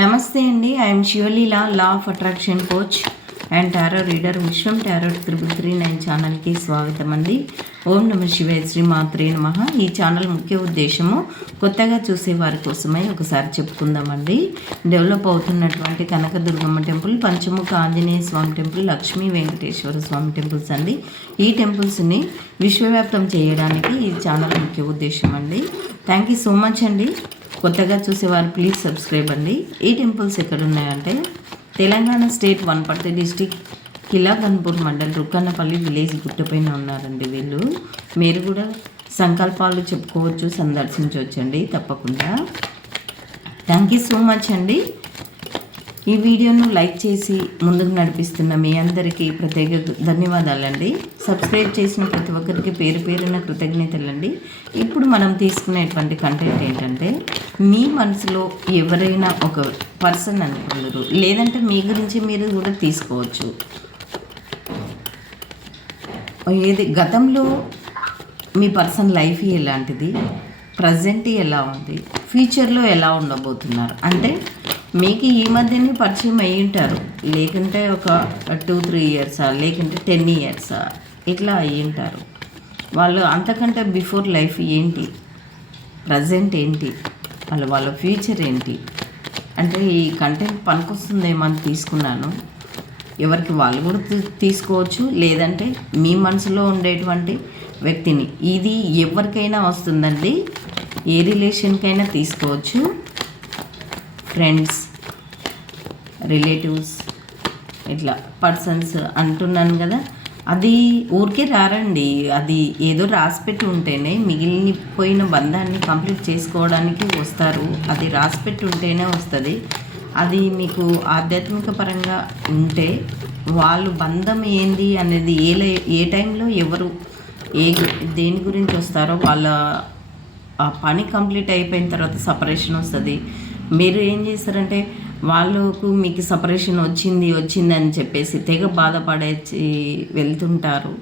నమస్తే అండి. I'm Sivaleela law of attraction coach and tarot reader Vishwam tarot triple three nine ఛానల్కి స్వాగతం అండి. ఓం నమ శివాయ శ్రీ మాత్రే నమ. ఈ ఛానల్ ముఖ్య ఉద్దేశము కొత్తగా చూసే వారి కోసమై ఒకసారి చెప్పుకుందామండి. డెవలప్ అవుతున్నటువంటి Kanakadurgamma temple Panchamukha Anjaneya Swamy temple Lakshmi Venkateswara Swamy temples అండి. ఈ టెంపుల్స్ని విశ్వవ్యాప్తం చేయడానికి ఈ ఛానల్ ముఖ్య ఉద్దేశం అండి. థ్యాంక్ యూ సో మచ్ అండి. కొత్తగా చూసేవారు ప్లీజ్ సబ్స్క్రైబ్ అండి. ఈ టెంపుల్స్ ఎక్కడ ఉన్నాయంటే Telangana state Wanaparthy district Kilaganpur mandal Rukkannapalli village గుట్టపైన ఉన్నారండి వీళ్ళు. మీరు కూడా సంకల్పాలు చెప్పుకోవచ్చు సందర్శించవచ్చు అండి తప్పకుండా. థ్యాంక్ యూ సో మచ్ అండి. ఈ వీడియోను లైక్ చేసి ముందుకు నడిపిస్తున్న మీ అందరికీ ప్రత్యేక ధన్యవాదాలండి. సబ్స్క్రైబ్ చేసిన ప్రతి ఒక్కరికి పేరు పేరున కృతజ్ఞతలండి. ఇప్పుడు మనం తీసుకునేటువంటి కంటెంట్ ఏంటంటే మీ మనసులో ఎవరైనా ఒక పర్సన్ అనుకుందరు లేదంటే మీ గురించి మీరు కూడా తీసుకోవచ్చు. ఏది గతంలో మీ పర్సన్ లైఫ్ ఎలాంటిది? ప్రజెంట్ ఎలా ఉంది? ఫ్యూచర్లో ఎలా ఉండబోతున్నారు? అంటే మీకు ఈ మధ్యనే పరిచయం అయ్యి ఉంటారు. లేకుంటే ఒక టూ త్రీ ఇయర్సా లేకుంటే టెన్ ఇయర్సా ఇట్లా అయ్యి ఉంటారు. వాళ్ళు అంతకంటే బిఫోర్ లైఫ్ ఏంటి? ప్రజెంట్ ఏంటి? వాళ్ళ వాళ్ళ ఫ్యూచర్ ఏంటి? అంటే ఈ కంటెంట్ పనికొస్తుందేమో అని తీసుకున్నాను. ఎవరికి వాళ్ళు కూడా తీసుకోవచ్చు. లేదంటే మీ మనసులో ఉండేటువంటి వ్యక్తిని. ఇది ఎవరికైనా వస్తుందండి. ఏ రిలేషన్కైనా తీసుకోవచ్చు. ఫ్రెండ్స్ రిలేటివ్స్ ఇట్లా పర్సన్స్ అంటున్నాను కదా. అది ఊరికే రారండి. అది ఏదో రాసిపెట్టి ఉంటేనే మిగిలిపోయిన బంధాన్ని కంప్లీట్ చేసుకోవడానికి వస్తారు. అది రాసిపెట్టి ఉంటేనే వస్తుంది. అది మీకు ఆధ్యాత్మిక పరంగా ఉంటే వాళ్ళు బంధం ఏంది అనేది ఏ లై- ఏ టైంలో ఎవరు ఏ దేని గురించి వస్తారో వాళ్ళ ఆ పని కంప్లీట్ అయిపోయిన తర్వాత సపరేషన్ వస్తుంది. మీరు ఏం చేస్తారంటే వాళ్ళకు మీకు సపరేషన్ వచ్చింది వచ్చింది అని చెప్పేసి తెగ బాధపడేసి వెళ్తుంటారు.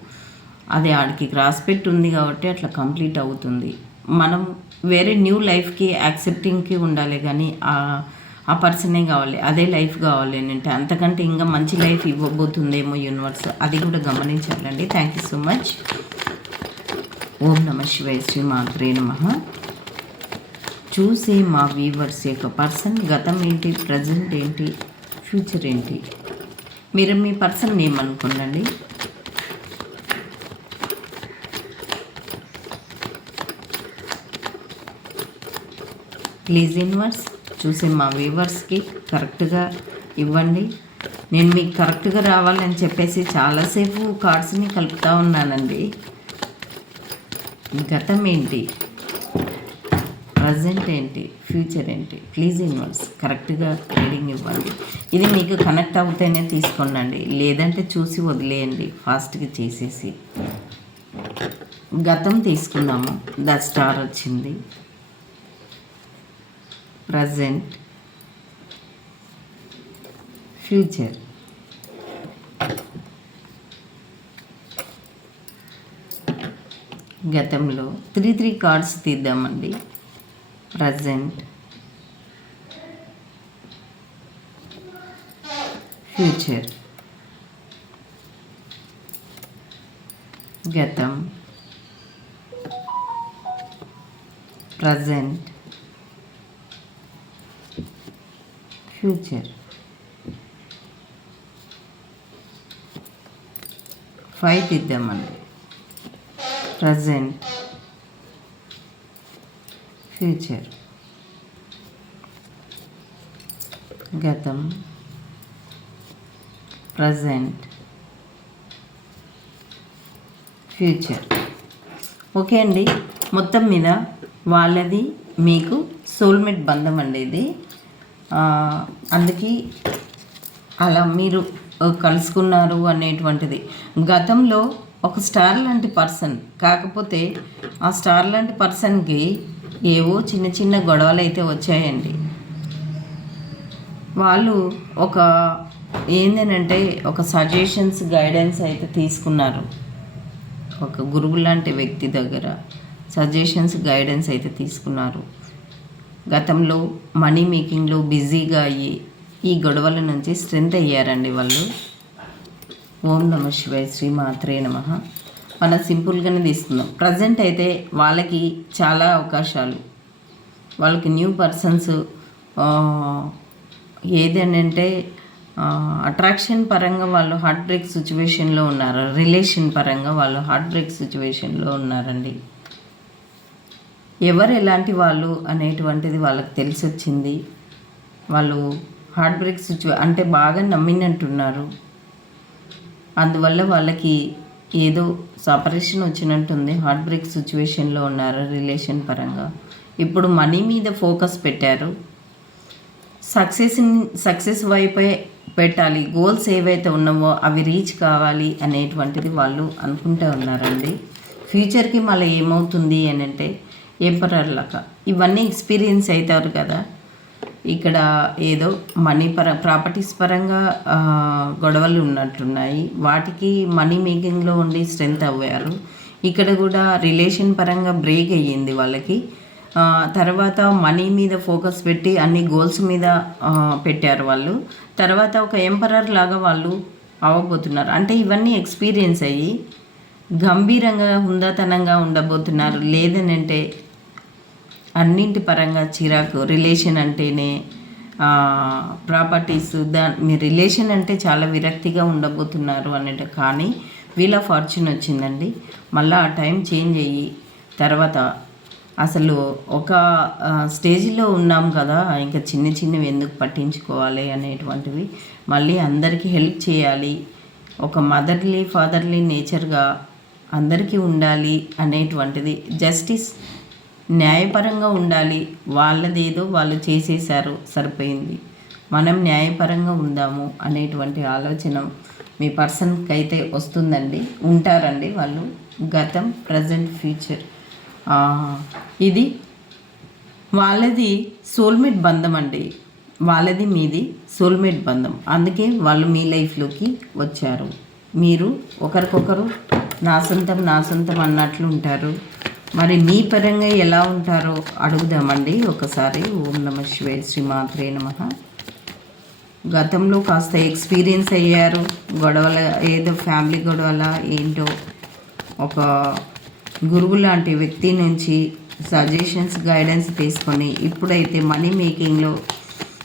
అది ఆడికి క్రాస్ పెట్టి ఉంది కాబట్టి అట్లా కంప్లీట్ అవుతుంది. మనం వేరే న్యూ లైఫ్కి యాక్సెప్టింగ్కి ఉండాలి కానీ ఆ ఆ పర్సనే కావాలి అదే లైఫ్ కావాలి అని అంటే అంతకంటే ఇంకా మంచి లైఫ్ ఇవ్వబోతుందేమో యూనివర్స్ అది కూడా గమనించాలండి థ్యాంక్ యూ సో మచ్ ఓం నమ శివాయ శ్రీ మాత్రే నమ. చూసే మా వీవర్స్ యొక్క పర్సన్ గతం ఏంటి ప్రజెంట్ ఏంటి ఫ్యూచర్ ఏంటి? మీరు మీ పర్సన్ నేమ్ అనుకోండి ప్లీజ్ ఇన్వర్స్ చూసే మా వీవర్స్కి కరెక్ట్గా ఇవ్వండి. నేను మీకు కరెక్ట్గా రావాలని చెప్పేసి చాలాసేపు కార్డ్స్ని కలుపుతూ ఉన్నానండి. గతం ఏంటి? ప్రజెంట్ ఏంటి? ఫ్యూచర్ ఏంటి? ప్లీజ్ ఇన్వర్స్ కరెక్ట్గా రీడింగ్ ఇవ్వండి. ఇది మీకు కనెక్ట్ అవుతేనే తీసుకోండి లేదంటే చూసి వదిలేయండి. ఫాస్ట్గా చేసేసి. గతం తీసుకున్నాము ద స్టార్ వచ్చింది. ప్రజెంట్. ఫ్యూచర్. గతంలో త్రీ త్రీ కార్డ్స్ తీద్దామండి. ప్రజెంట్ ఫ్యూచర్ గతం ప్రజెంట్ ఫ్యూచర్ ఫైవ్ తీద్దామండి ప్రజెంట్ ఫ్యూచర్ గతం ప్రజెంట్ ఫ్యూచర్. ఓకే అండి మొత్తం మీద వాళ్ళది మీకు సోల్మేట్ బంధం అండి ఇది. అందుకే అలా మీరు కలుసుకున్నారు అనేటువంటిది. గతంలో ఒక స్టార్ లాంటి పర్సన్ కాకపోతే ఆ స్టార్ లాంటి పర్సన్కి ఏవో చిన్న చిన్న గొడవలు అయితే వచ్చాయండి. వాళ్ళు ఒక ఏంటంటే ఒక సజెషన్స్ గైడెన్స్ అయితే తీసుకున్నారు. ఒక గురువు లాంటి వ్యక్తి దగ్గర సజెషన్స్ గైడెన్స్ అయితే తీసుకున్నారు. గతంలో మనీ మేకింగ్లో బిజీగా అయ్యి ఈ గొడవల నుంచి స్ట్రెంత్ అయ్యారండి వాళ్ళు. ఓం నమ శివాయ శ్రీ మాత్రే నమ. మనం సింపుల్గానే తీసుకుందాం. ప్రజెంట్ అయితే వాళ్ళకి చాలా అవకాశాలు. వాళ్ళకి న్యూ పర్సన్స్ ఏదనంటే అట్రాక్షన్ పరంగా వాళ్ళు హార్ట్ బ్రేక్ సిచ్యువేషన్లో ఉన్నారు. రిలేషన్ పరంగా వాళ్ళు హార్ట్ బ్రేక్ సిచ్యువేషన్లో ఉన్నారండి. ఎవరు ఎలాంటి వాళ్ళు అనేటువంటిది వాళ్ళకి తెలిసి వచ్చింది వాళ్ళు హార్ట్ బ్రేక్ సిచ్యువే అంటే బాగా నమ్మినట్టున్నారు. అందువల్ల వాళ్ళకి ఏదో సపరేషన్ వచ్చినట్టుంది హార్ట్ బ్రేక్ సిచ్యువేషన్లో ఉన్నారు రిలేషన్ పరంగా? ఇప్పుడు మనీ మీద ఫోకస్ పెట్టారు. సక్సెస్ సక్సెస్ వైపే పెట్టాలి. గోల్స్ ఏవైతే ఉన్నావో అవి రీచ్ కావాలి అనేటువంటిది వాళ్ళు అనుకుంటూ ఉన్నారండి. ఫ్యూచర్కి మళ్ళీ ఏమవుతుంది అని అంటే ఎంపరర్లక ఇవన్నీ ఎక్స్పీరియన్స్ అవుతారు కదా. ఇక్కడ ఏదో మనీ పర ప్రాపర్టీస్ పరంగా గొడవలు ఉన్నట్టున్నాయి. వాటికి మనీ మేకింగ్లో ఉండి స్ట్రెంత్ అవ్వారు. ఇక్కడ కూడా రిలేషన్ పరంగా బ్రేక్ అయ్యింది వాళ్ళకి. తర్వాత మనీ మీద ఫోకస్ పెట్టి అన్ని గోల్స్ మీద పెట్టారు వాళ్ళు. తర్వాత ఒక ఎంపరర్ లాగా వాళ్ళు అవ్వబోతున్నారు. అంటే ఇవన్నీ ఎక్స్పీరియన్స్ అయ్యి గంభీరంగా హుందాతనంగా ఉండబోతున్నారు. లేదనంటే అన్నింటి పరంగా చిరాకు రిలేషన్ అంటేనే ప్రాపర్టీస్ దా మీ రిలేషన్ అంటే చాలా విరక్తిగా ఉండబోతున్నారు అన్నట్టు. కానీ వీళ్ళ ఫార్చ్యూన్ వచ్చిందండి. మళ్ళీ ఆ టైం చేంజ్ అయ్యి తర్వాత అసలు ఒక స్టేజ్లో ఉన్నాం కదా ఇంకా చిన్న చిన్నవి ఎందుకు పట్టించుకోవాలి అనేటువంటివి మళ్ళీ అందరికీ హెల్ప్ చేయాలి. ఒక మదర్లీ ఫాదర్లీ నేచర్గా అందరికీ ఉండాలి అనేటువంటిది. జస్టిస్ న్యాయపరంగా ఉండాలి. వాళ్ళదేదో వాళ్ళు చేసేసారు సరిపోయింది. మనం న్యాయపరంగా ఉందాము అనేటువంటి ఆలోచన మీ పర్సన్కి అయితే వస్తుందండి. ఉంటారండి వాళ్ళు. గతం ప్రజెంట్ ఫ్యూచర్. ఇది వాళ్ళది సోల్మేట్ బంధం అండి వాళ్ళది మీది సోల్మేట్ బంధం. అందుకే వాళ్ళు మీ లైఫ్లోకి వచ్చారు. మీరు ఒకరికొకరు నా సొంతం నా సొంతం అన్నట్లు ఉంటారు. మరి మీ పరంగా ఎలా ఉంటారో అడుగుదామండి ఒకసారి. ఓం నమ శివాయ శ్రీమాత్రే నమ. గతంలో కాస్త ఎక్స్పీరియన్స్ అయ్యారు. గొడవల ఏదో ఫ్యామిలీ గొడవల ఏంటో ఒక గురువు లాంటి వ్యక్తి నుంచి సజెషన్స్ గైడెన్స్ తీసుకొని ఇప్పుడైతే మనీ మేకింగ్లో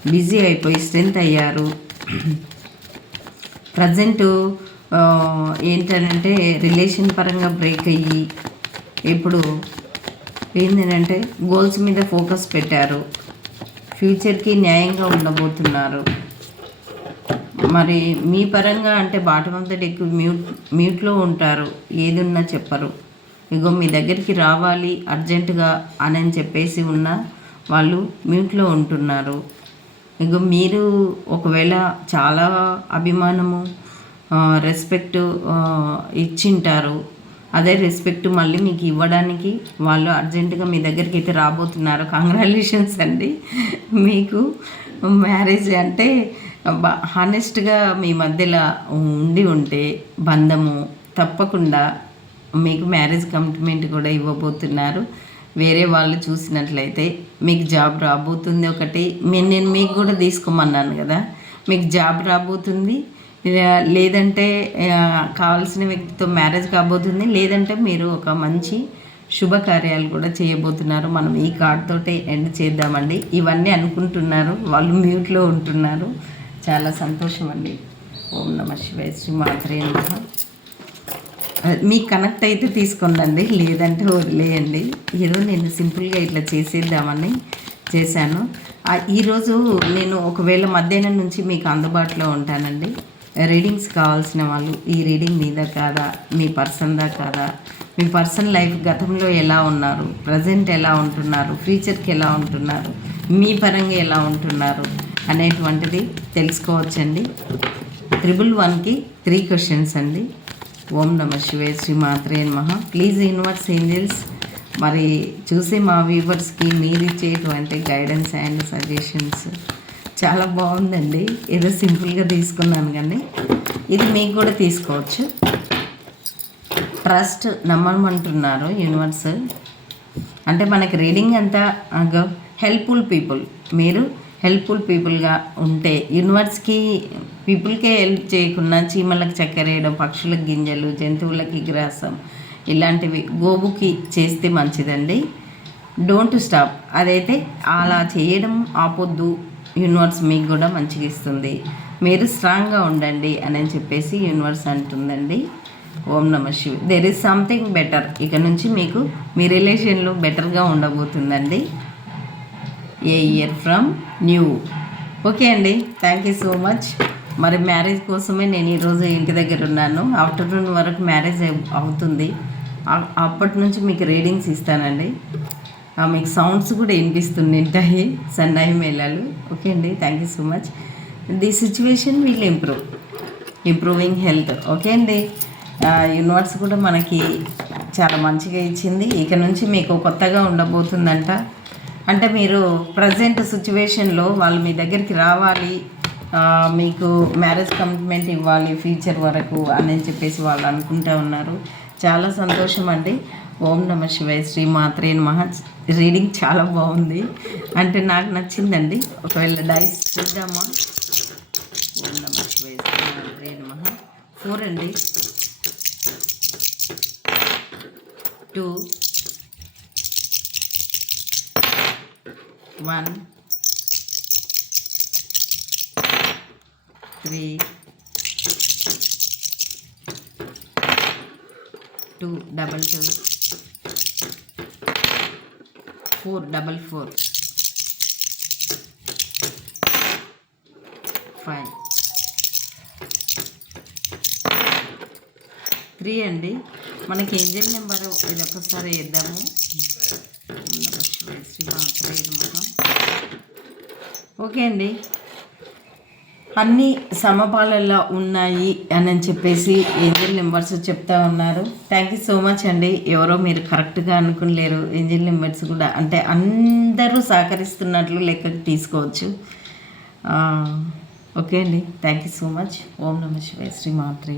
బిజీ అయిపోయి స్ట్రెంత్ అయ్యారు. ప్రజెంట్ ఏంటంటే రిలేషన్ పరంగా బ్రేక్ అయ్యి ఇప్పుడు ఏంటంటే గోల్స్ మీద ఫోకస్ పెట్టారు. ఫ్యూచర్కి న్యాయంగా ఉండబోతున్నారు. మరి మీ పరంగా అంటే బాటం ఆఫ్ ఎక్కువ మ్యూట్ మ్యూట్లో ఉంటారు. ఏదున్నా చెప్పరు. ఇగో మీ దగ్గరికి రావాలి అర్జెంటుగా అని చెప్పేసి ఉన్న వాళ్ళు మ్యూట్లో ఉంటున్నారు. ఇగో మీరు ఒకవేళ చాలా అభిమానము రెస్పెక్ట్ ఇచ్చింటారు. అదే రెస్పెక్ట్ మళ్ళీ మీకు ఇవ్వడానికి వాళ్ళు అర్జెంటుగా మీ దగ్గరికి అయితే రాబోతున్నారు. కంగ్రాచులేషన్స్ అండి. మీకు మ్యారేజ్ అంటే హానెస్ట్గా మీ మధ్యలో ఉండి ఉంటే బంధము తప్పకుండా మీకు మ్యారేజ్ కమిట్మెంట్ కూడా ఇవ్వబోతున్నారు. వేరే వాళ్ళు చూసినట్లయితే మీకు జాబ్ రాబోతుంది ఒకటి. నేను మీకు కూడా తీసుకోమన్నాను కదా. మీకు జాబ్ రాబోతుంది. లేదంటే కావాల్సిన వ్యక్తితో మ్యారేజ్ కాబోతుంది. లేదంటే మీరు ఒక మంచి శుభకార్యాలు కూడా చేయబోతున్నారు. మనం ఈ కార్డ్ తోటే ఎండ్ చేద్దామండి. ఇవన్నీ అనుకుంటున్నారు. వాళ్ళు మ్యూట్లో ఉంటున్నారు. చాలా సంతోషం అండి ఓం నమ శివాయ శ్రీ మాత్రే మీకు కనెక్ట్ అయితే తీసుకోండి లేదంటే వదిలేయండి. ఏదో నేను సింపుల్గా ఇట్లా చేసేద్దామని చేశాను. ఈరోజు నేను ఒకవేళ మధ్యాహ్నం నుంచి మీకు అందుబాటులో ఉంటానండి. రీడింగ్స్ కావాల్సిన వాళ్ళు ఈ రీడింగ్ మీదా కాదా మీ పర్సన్దా కాదా మీ పర్సన్ లైఫ్ గతంలో ఎలా ఉన్నారు ప్రజెంట్ ఎలా ఉంటున్నారు ఫ్యూచర్కి ఎలా ఉంటున్నారు మీ పరంగా ఎలా ఉంటున్నారు అనేటువంటిది తెలుసుకోవచ్చండి. త్రిబుల్ వన్కి త్రీ క్వశ్చన్స్ అండి. ఓం నమ శివే శ్రీ మాత్రే నమ. ప్లీజ్ ఇన్వర్స్ ఏంజల్స్ మరి చూసే మా వ్యూవర్స్కి మీరు ఇచ్చేటువంటి గైడెన్స్ అండ్ సజెషన్స్ చాలా బాగుందండి. ఏదో సింపుల్గా తీసుకున్నాను కానీ ఇది మీకు కూడా తీసుకోవచ్చు. ట్రస్ట్ నమ్మమంటున్నారు యూనివర్స్. అంటే మనకి రీడింగ్ అంతా హెల్ప్ఫుల్ పీపుల్. మీరు హెల్ప్ఫుల్ పీపుల్గా ఉంటే యూనివర్స్కి పీపుల్కే హెల్ప్ చేయకుండా చీమలకు చక్కెర వేయడం పక్షులకు గింజలు జంతువులకి గ్రాసం ఇలాంటివి గోబుకి చేస్తే మంచిదండి. డోంట్ స్టాప్ అదైతే అలా చేయడం ఆపొద్దు. యూనివర్స్ మీకు కూడా మంచిగా ఇస్తుంది. మీరు స్ట్రాంగ్గా ఉండండి అని చెప్పేసి యూనివర్స్ అంటుందండి. ఓం నమ Shiva there is something better ఇక నుంచి మీకు మీ రిలేషన్లు బెటర్గా ఉండబోతుందండి. A year from new okay అండి థ్యాంక్ యూ సో మచ్ మరి మ్యారేజ్ కోసమే నేను ఈరోజు ఇంటి దగ్గర ఉన్నాను. ఆఫ్టర్నూన్ వరకు మ్యారేజ్ అవుతుంది. అప్పటి నుంచి మీకు రీడింగ్స్ ఇస్తానండి. మీకు సౌండ్స్ కూడా వినిపిస్తుంటాయి సన్నాయి మేళాలు. ఓకే అండి thank you so much the situation will improve improving health okay అండి. యూనివర్స్ కూడా మనకి చాలా మంచిగా ఇచ్చింది. ఇక నుంచి మీకు కొత్తగా ఉండబోతుందంట. అంటే మీరు ప్రజెంట్ సిచ్యువేషన్లో వాళ్ళు మీ దగ్గరికి రావాలి. మీకు మ్యారేజ్ కమిట్మెంట్ ఇవ్వాలి ఫ్యూచర్ వరకు అని చెప్పేసి వాళ్ళు అనుకుంటూ ఉన్నారు. చాలా సంతోషం అండి. ఓం నమ శివాయ శ్రీ మాత్రే మహా రీడింగ్ చాలా బాగుంది. అంటే నాకు నచ్చిందండి. ఒకవేళ డైస్ చూద్దామా? ఓం నమ శివాయ శ్రీ మాత్రే మహా ఫోర్ అండి. Two. One. Three. Two. Double two. Four double four. Five. Three అండి. మనకి ఏంజల్ నెంబర్ ఇది ఒకసారి వేద్దాము. మాత్రే నమః. ఓకే అండి. అన్ని సమపాలల్లో ఉన్నాయి అని చెప్పేసి ఏంజిల్ నెంబర్స్ చెప్తా ఉన్నారు. థ్యాంక్ యూ సో మచ్ అండి. ఎవరో మీరు కరెక్ట్గా అనుకునిలేరు. ఏంజిల్ నెంబర్స్ కూడా అంటే అందరూ సహకరిస్తున్నట్లు లెక్కకు తీసుకోవచ్చు. ఓకే అండి. థ్యాంక్ యూ సో మచ్ ఓం నమ శివాయ. శ్రీ మాత్రే